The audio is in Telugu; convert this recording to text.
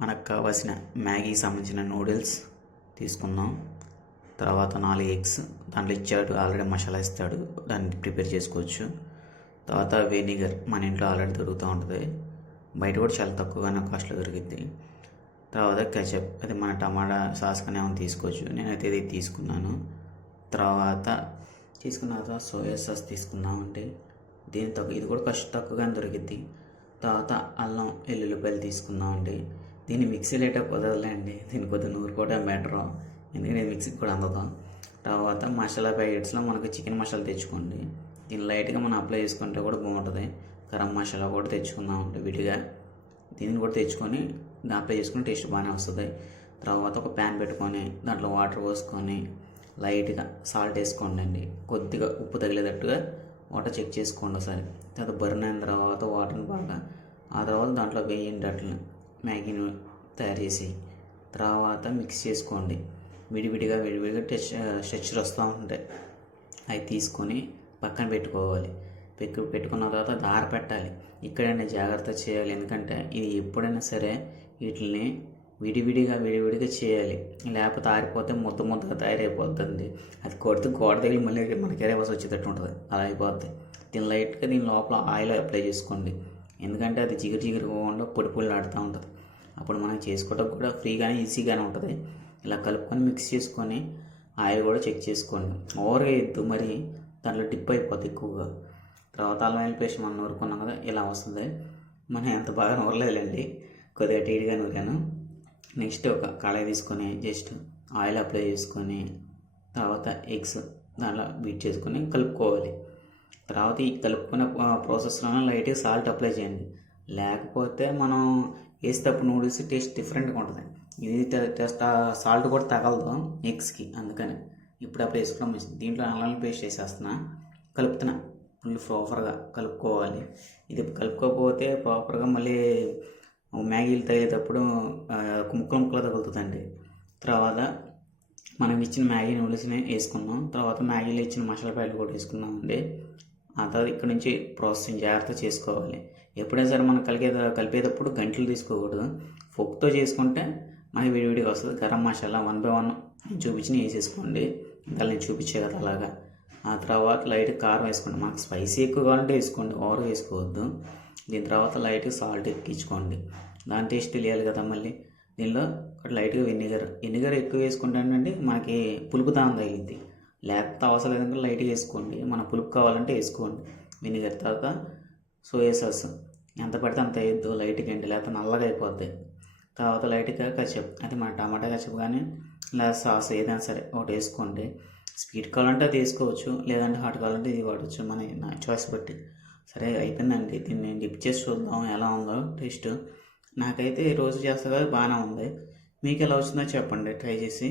మనకు కావాల్సిన మ్యాగీకి సంబంధించిన నూడిల్స్ తీసుకుందాం. తర్వాత 4 ఎగ్స్ దాంట్లో ఇచ్చాడు, ఆల్రెడీ మసాలా ఇస్తాడు, దాన్ని ప్రిపేర్ చేసుకోవచ్చు. తర్వాత వెనిగర్ మన ఇంట్లో ఆల్రెడీ దొరుకుతూ ఉంటుంది, బయట కూడా చాలా తక్కువగానే కాస్ట్లో దొరికిద్ది. తర్వాత కెచప్, అది మన టమాటా సాస్ కానీ ఏమైనా తీసుకోవచ్చు, నేనైతే ఇది తీసుకున్నాను. తర్వాత సోయా సాస్ తీసుకున్నామండి, ఇది కూడా కాస్ట్ తక్కువగానే దొరికిద్ది. తర్వాత అల్లం వెల్లుల్లిపాయలు తీసుకుందామండి. దీన్ని మిక్సీలో అయితే కుదరలేండి, దీన్ని కొద్దిగా నూరు కూడా బెటరు, ఎందుకంటే మిక్సీకి కూడా అందదు. తర్వాత మసాలా ప్యాకెట్స్లో మనకు చికెన్ మసాలా తెచ్చుకోండి, దీన్ని లైట్గా మనం అప్లై చేసుకుంటే కూడా బాగుంటుంది. గరం మసాలా కూడా తెచ్చుకుందామండి విడిగా, దీన్ని కూడా తెచ్చుకొని అప్లై చేసుకుని టేస్ట్ బాగానే వస్తుంది. తర్వాత ఒక ప్యాన్ పెట్టుకొని దాంట్లో వాటర్ పోసుకొని లైట్గా సాల్ట్ వేసుకోండి అండి, కొద్దిగా ఉప్పు తగిలేటట్టుగా వాటర్ చెక్ చేసుకోండి ఒకసారి. తర్వాత బర్న్ అయిన తర్వాత వాటర్ని బాగా, ఆ తర్వాత దాంట్లో వేయండి అట్లా మ్యాగీని తయారు చేసి. తర్వాత మిక్స్ చేసుకోండి, విడివిడిగా స్ట్రెచ్చర్ వస్తూ ఉంటాయి, అవి తీసుకొని పక్కన పెట్టుకోవాలి. పెట్టుకున్న తర్వాత దార పెట్టాలి. ఇక్కడైనా జాగ్రత్త చేయాలి, ఎందుకంటే ఇది ఎప్పుడైనా సరే వీటిని విడివిడిగా చేయాలి, లేకపోతే ఆరిపోతే ముద్దగా తయారైపోతుంది. అది కొడితే గోడ తగిలి మళ్ళీ మనకి ఎరేవాస వచ్చేటట్టు ఉంటుంది, అలా అయిపోద్ది. దీని లైట్గా దీని లోపల ఆయిల్ అప్లై చేసుకోండి, ఎందుకంటే అది జిగురు పోకుండా పొడి ఆడుతూ ఉంటుంది. అప్పుడు మనం చేసుకోవడం కూడా ఫ్రీగానే ఈజీగానే ఉంటుంది. ఇలా కలుపుకొని మిక్స్ చేసుకొని ఆయిల్ కూడా చెక్ చేసుకోండి, ఓవర్గా వేయద్దు, మరి దాంట్లో డిప్ అయిపోద్ది ఎక్కువగా. తర్వాత అల్లం వెల్లుల్లి పేస్ట్ మనం నూరుకున్నాం కదా, ఇలా వస్తుంది. మనం ఎంత బాగా నూరలేదండి, కొద్దిగా టీడ్గా నూరాను. నెక్స్ట్ ఒక కళాయి తీసుకొని జస్ట్ ఆయిల్ అప్లై చేసుకొని తర్వాత ఎగ్స్ దాంట్లో బీట్ చేసుకొని కలుపుకోవాలి. తర్వాత ఈ కలుపుకునే ప్రాసెస్లోనే లైట్గా సాల్ట్ అప్లై చేయండి, లేకపోతే మనం వేసేటప్పుడు నూడిల్స్ టేస్ట్ డిఫరెంట్గా ఉంటుంది. ఇది టేస్ట్ సాల్ట్ కూడా తగలదు ఎగ్స్కి, అందుకని ఇప్పుడు అప్లై వేసుకోవడం మంచిది. దీంట్లో అల్లం పేస్ట్ వేసేస్తున్నా, కలుపుతున్నా, ఫుల్ ప్రాపర్గా కలుపుకోవాలి. ఇది కలుపుకోకపోతే ప్రాపర్గా మళ్ళీ మ్యాగీలు తగ్గేటప్పుడు ముక్కలు తగులుతుందండి. తర్వాత మనం ఇచ్చిన మ్యాగీ నూడిల్స్ని వేసుకున్నాం, తర్వాత మ్యాగీలో ఇచ్చిన మసాలా ప్యాకెట్లు కూడా వేసుకున్నామండి. ఆ తర్వాత ఇక్కడ నుంచి ప్రాసెసింగ్ జాగ్రత్త చేసుకోవాలి. ఎప్పుడైనా సరే మనం కలిపేటప్పుడు గంటలు తీసుకోకూడదు, ఫొక్తో చేసుకుంటే మనకి విడివిడిగా వస్తుంది. గరం మసాలా 1 by 1 చూపించి వేసేసుకోండి, ఇంకా నేను చూపించే కదా అలాగా. ఆ తర్వాత లైట్ కారం వేసుకోండి, మనకు స్పైసీ ఎక్కువ కావాలంటే వేసుకోండి, ఓవర్ వేసుకోవద్దు. దీని తర్వాత లైట్గా సాల్ట్ ఎక్కించుకోండి, దాని టేస్ట్ తెలియాలి కదా. మళ్ళీ దీనిలో లైట్గా వెనిగర్ ఎక్కువ వేసుకుంటానండి, మనకి పులుపు దాని తగిలిద్ది, లేకపోతే అవసరం లేదంటే లైట్గా వేసుకోండి, మన పులుపు కావాలంటే వేసుకోండి వెనిగర్. తర్వాత సోయా సాస్ ఎంత పడితే అంత వేయద్దు, లైట్గా అండి, లేకపోతే నల్లగా అయిపోద్ది. తర్వాత లైట్గా కచప్, అది మన టమాటా కచప్ కానీ లేదా సాస్ ఏదైనా సరే ఒకటి వేసుకోండి. స్వీట్ కావాలంటే అది వేసుకోవచ్చు, లేదంటే హాట్ కావాలంటే ఇది వాడచ్చు, నా చాయిస్ బట్టి. సరే అయిపోయిందండి, దీన్ని నేను డిప్ చేసి చూద్దాం ఎలా ఉందో టేస్ట్. నాకైతే ఈ రోజు చేస్తా బాగానే ఉంది, మీకు ఎలా వచ్చిందో చెప్పండి ట్రై చేసి.